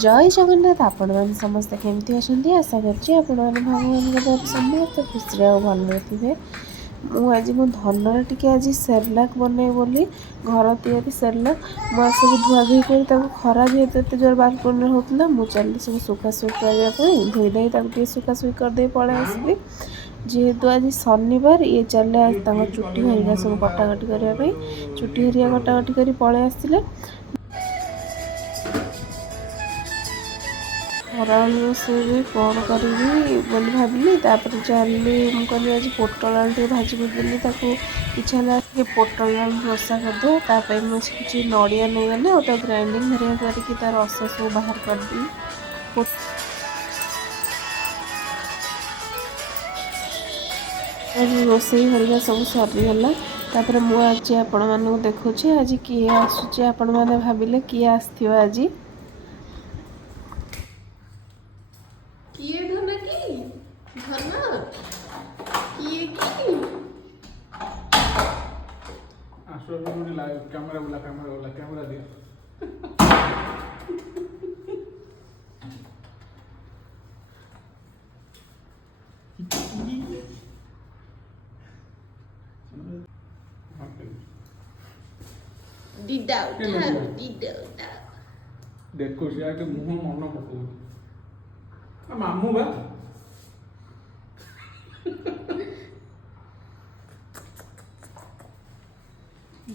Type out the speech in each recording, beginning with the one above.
जय जगन्नाथ। आपण मैंने समस्ते केमती अच्छा आशा कर भगवान समस्त खुशी और भल थे। मुझे मो धनर टी आज सेरलाक बने बोली घर तैयारी सेरलाक मुझे सब धुआधुई कर खरा जेहतु एत जोर बालकनी होता मुझे चली सब सुखासुखी करने धोईधाई सुखासुखी करदे पलि आसली जेहेतु आज शनिवार ये चले चुट्टी हरिका सब कटाकटी करने चुट्टी हरिका कटाकटी कर पलि आसते खराबे से कौन करी बोली भाविली चली मुझे आज पोटल आलू भाजी देली इच्छा है पोटल आलू रसा करदे मुझे किसी नड़िया नहीं गले और ग्राइंडिंग हरिया करके तार रस सब बाहर करदी रोसई हरिका सब सरीगला। तापर मुझे आपण मानू देखुची आज किए आसूची आपण मैंने भाविले किए आसथिव आज किए धन की धन किए की आसो भी लाइव कैमरा वाला कैमरा दिया डिडा उठा डिडा उठा देखो से आके मुंह मन पकौ मामू बा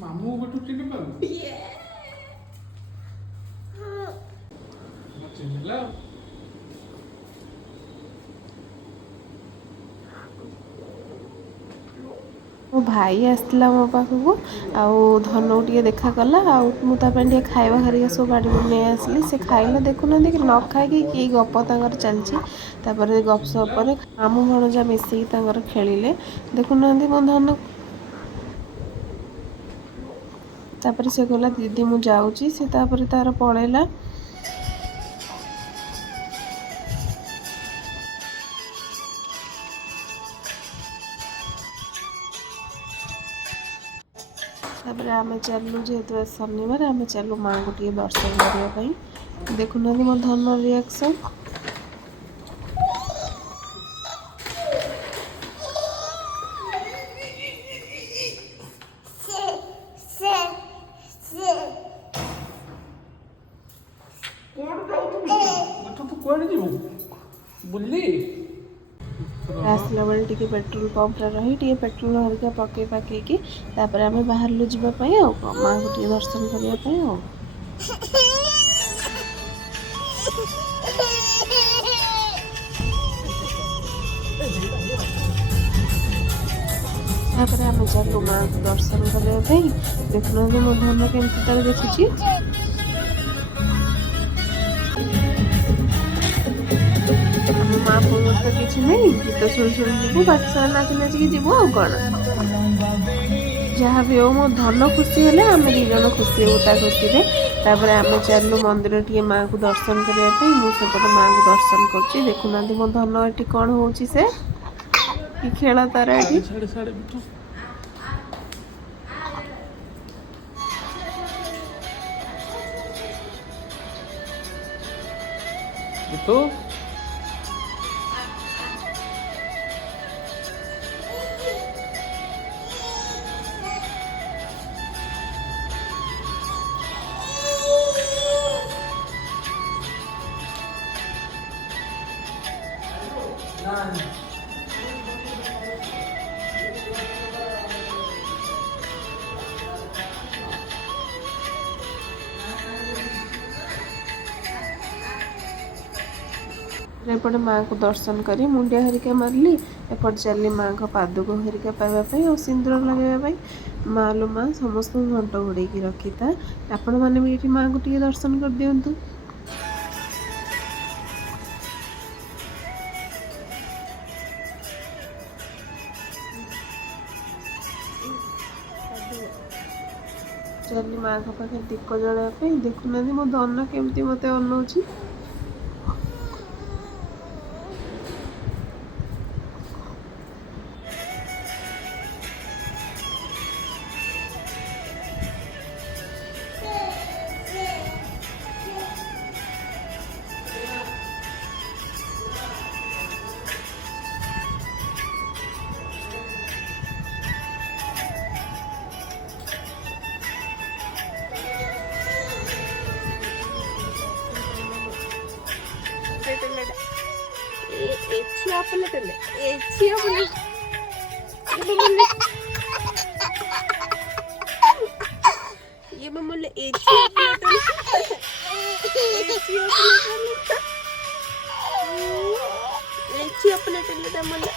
मामू को तू चिन्ह पाऊ ये चिन्हला मो भाई आसला मो पाखक आउ धनु टे देखा कला मुझे खाଇବା हरिका सब बाड़ी नहीं आसली से खाइला देखुना कि न खाई कि गप तर चलती गपसप मामू भणजा मिसिकी खेलिले देखुना मो धन तापर से कहला दीदी मु जाऊँगी से तार पलैला तापर आम चलू जेहेतु शनिवार आम चलू माँ को टे दर्शन करने देखुना मो धन रिएक्शन बुल्ली आसला बेल टी पेट्रोल पंप रही टी पेट्रोल हरिका पकई पकईकी आम बाहर जावाई माँ को टे दर्शन करने आम चलू माँ को दर्शन करने देखुना मो धन केमती तार देखुची माँ पुओ तो किसी नहीं गीत शुणी शुणी जीवु बाकी सारा नाचि नाचिकी जीवु आ कौन जहाँ भी हो मो धन खुशी है आम दी जन खुशी हो खुशी आम चलू मंदिर टे माँ को दर्शन करने मुझे माँ को दर्शन कर देखुना मो धन ये कौन हो खेल तार ये तो एपटे माँ को दर्शन करी मुंडिया हरिका मारली एपट चली माँ को पादुक हरिका पाइबापी और सिंदूर लगेवाई माँ लो माँ समस्त घंट घोड़े रखी था आपण मैंने भी ये माँ को टे दर्शन कर दिंतु। चली माँ को पाखे दीप जलापी देखुना मो धन केमती मत अनाऊँगी छिया पलटले ए छिया पलट ये मम्मले ए छिया पलटले ए छिया पलटले ए छिया पलटले दमले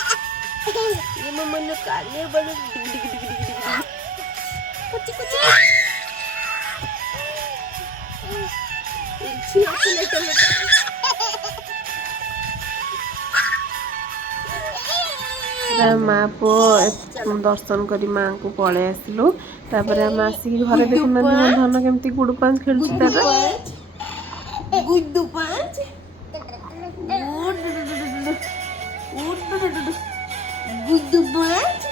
ये मम्मले काले बड़े डिग डिग डिग डिग डिग कुछ कुछ छिया पलटले माँ पु दर्शन करी माँ को पड़े आसलु तापर आम आसिक घरे देखुना धन केमती गुड़ पांच खेलुची तार गुड्डू पांच गुड्डू पांच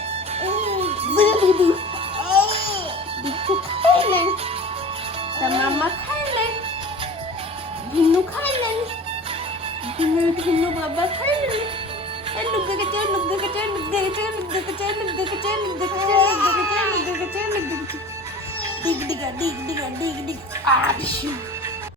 बिट्टू खाइलन त मामा खाइलन भिन्नू खाइलन भिन्नू बाबा खाइलन लुग्गा के चल लुग्गा के चल लुग्गा के चल लुग्गा के चल लुग्गा के चल लुग्गा के चल लुग्गा के चल लुग्गा के चल लुग्गा के चल डिग डिग डिग डिग डिग डिग आ